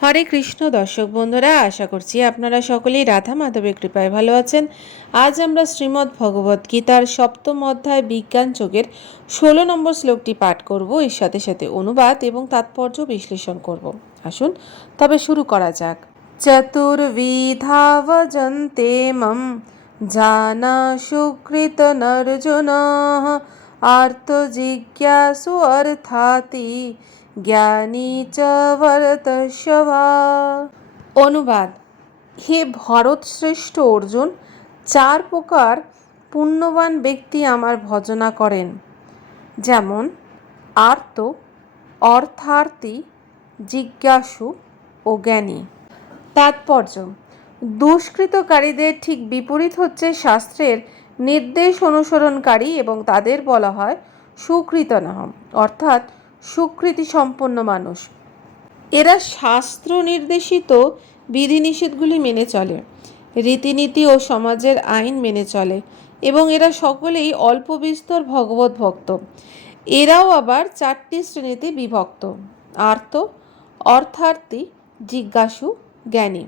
হরে কৃষ্ণ দর্শক বন্ধুরা, আশা করছি আপনারা সকলেই রাধা মাধবের কৃপায় ভালো আছেন। আজ আমরা শ্রীমদ্ ভগবত গীতার সপ্তম অধ্যায় বিজ্ঞান যোগের ষোলো নম্বর শ্লোকটি পাঠ করব। এর সাথে সাথে অনুবাদ এবং তাৎপর্য বিশ্লেষণ করব। আসুন, তবে শুরু করা যাক। চতুর্বিধাবজন্তে মম জানা সুকৃত নর্জুন আর্ত জিজ্ঞাসু অর্থাতি জ্ঞানী চ ভরতস্যভা অনুবাদ। হে ভরত শ্রেষ্ঠ অর্জুন, চার প্রকার পুণ্যবান ব্যক্তি আমার ভজনা করেন। যেমন, আর্ত, অর্থার্থী, জিজ্ঞাসু ও জ্ঞানী। তাৎপর্য। দুষ্কৃতকারীদের ঠিক বিপরীত হচ্ছে শাস্ত্রের নির্দেশ অনুসরণকারী এবং তাদের বলা হয় সুকৃতনাহম অর্থাৎ সুকৃতি সম্পন্ন মানুষ। এরা শাস্ত্র নির্দেশিত বিধিনিষেধগুলি মেনে চলে, রীতিনীতি ও সমাজের আইন মেনে চলে এবং এরা সকলেই অল্প বিস্তর ভগবত ভক্ত। এরাও আবার চারটি শ্রেণীতে বিভক্ত, আর্ত, অর্থার্থী, জিজ্ঞাসু, জ্ঞানী।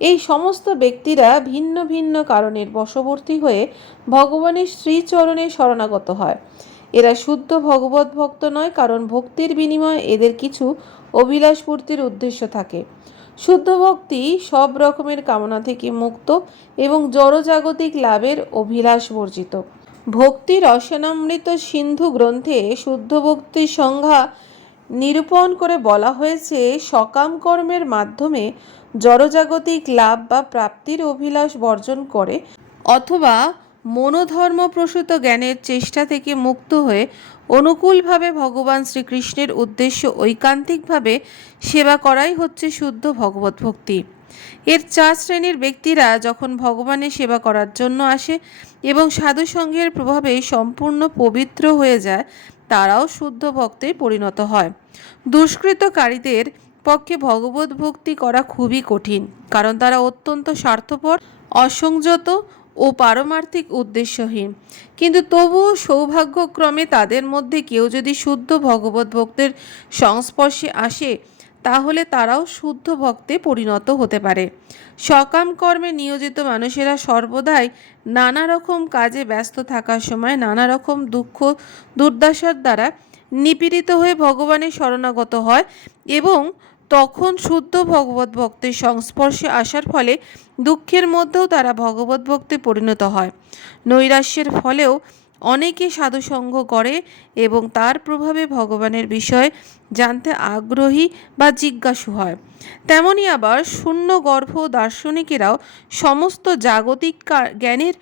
এই সমস্ত ব্যক্তিরা ভিন্ন ভিন্ন কারণের বশবর্তী হয়ে ভগবানের শ্রীচরণে শরণাগত হয়। এরা শুদ্ধ ভগবত ভক্ত নয়, কারণ ভক্তির বিনিময়ে এদের কিছু অভিলাষ পূর্তির উদ্দেশ্য থাকে। শুদ্ধ ভক্তি সব রকমের কামনা থেকে মুক্ত এবং জড়জাগতিক লাভের অভিলাষ বর্জিত। ভক্তি রসনামৃত সিন্ধু গ্রন্থে শুদ্ধ ভক্তির সংজ্ঞা নিরূপণ করে বলা হয়েছে, সকাম কর্মের মাধ্যমে জড়জাগতিক লাভ বা প্রাপ্তির অভিলাষ বর্জন করে অথবা মনোধর্মপ্রসূত জ্ঞানের চেষ্টা থেকে মুক্ত হয়ে অনুকূলভাবে ভগবান শ্রীকৃষ্ণের উদ্দেশ্য ঐকান্তিকভাবে সেবা করাই হচ্ছে শুদ্ধ ভগবত ভক্তি। এর চার শ্রেণির ব্যক্তিরা যখন ভগবানের সেবা করার জন্য আসে এবং সাধু সঙ্গের প্রভাবে সম্পূর্ণ পবিত্র হয়ে যায়, তারাও শুদ্ধ ভক্তে পরিণত হয়। দুষ্কৃতকারীদের পক্ষে ভগবত ভক্তি করা খুবই কঠিন, কারণ তারা অত্যন্ত স্বার্থপর, অসংযত ও পারমার্থিক উদ্দেশ্যহীন। কিন্তু তবুও সৌভাগ্যক্রমে তাদের মধ্যে কেউ যদি শুদ্ধ ভগবত ভক্তের সংস্পর্শে আসে, তাহলে তারাও শুদ্ধ ভক্তে পরিণত হতে পারে। সকাম কর্মে নিয়োজিত মানুষেরা সর্বদাই নানা রকম কাজে ব্যস্ত থাকার সময় নানা রকম দুঃখ, দুর্দশার দ্বারা নিপীড়িত হয়ে ভগবানের শরণাগত হয় এবং তখন শুদ্ধ ভগবত ভক্তের সংস্পর্শে আসার ফলে দুঃখের মধ্যেও তারা ভগবত ভক্তে পরিণত হয়। নৈরাশ্যের ফলেও অনেকে সাধুসঙ্গ করে এবং তার প্রভাবে ভগবানের বিষয়ে জানতে আগ্রহী বা জিজ্ঞাসু হয়। তেমনি আবার শূন্য গর্ভ দার্শনিকেরাও সমস্ত জাগতিক জ্ঞানের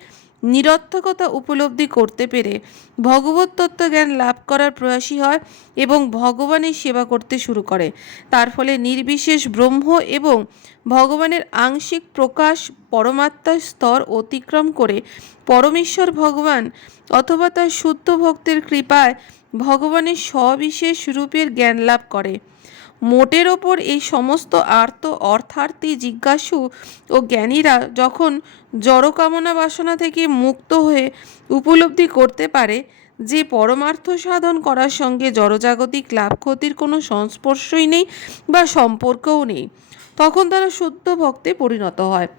নিরর্থকতা উপলব্ধি করতে পেরে ভগবত তত্ত্বজ্ঞান লাভ করার প্রয়াসী হয় এবং ভগবানের সেবা করতে শুরু করে। তার ফলে নির্বিশেষ ব্রহ্ম এবং ভগবানের আংশিক প্রকাশ, পরমাত্মার স্তর অতিক্রম করে পরমেশ্বর ভগবান অথবা তার শুদ্ধ ভক্তের কৃপায় ভগবানের সবিশেষ রূপের জ্ঞান লাভ করে। মোটের ওপর এই সমস্ত আর্ত অর্থার্থী জিজ্ঞাসু ও জ্ঞানীরা যখন জড়কামনা বাসনা থেকে মুক্ত হয়ে উপলব্ধি করতে পারে যে পরমার্থ সাধন করার সঙ্গে জড়জাগতিক লাভ ক্ষতির কোনো সংস্পর্শই নেই বা সম্পর্কও নেই, তখন তারা শুদ্ধ ভক্তে পরিণত হয়।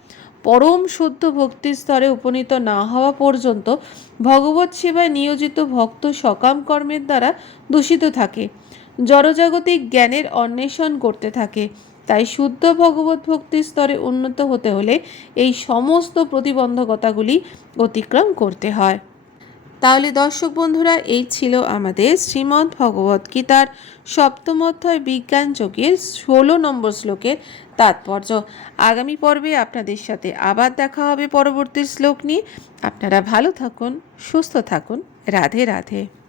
পরম শুদ্ধ ভক্তির স্তরে উপনীত না হওয়া পর্যন্ত ভগবত সেবায় নিয়োজিত ভক্ত সকাম কর্মের দ্বারা দূষিত থাকে। জড়জাগতিক জ্ঞানের অন্বেষণ করতে থাকে। তাই শুদ্ধ ভগবত ভক্তির স্তরে উন্নত হতে হলে এই সমস্ত প্রতিবন্ধকতাগুলি অতিক্রম করতে হয়। তাহলে দর্শক বন্ধুরা, এই ছিল আমাদের শ্রীমদ্ ভগবত গীতার সপ্তম অধ্যায় বিজ্ঞান যোগের ষোলো নম্বর শ্লোকের তাৎপর্য। আগামী পর্বে আপনাদের সাথে আবার দেখা হবে পরবর্তী শ্লোক নিয়ে। আপনারা ভালো থাকুন, সুস্থ থাকুন। রাধে রাধে।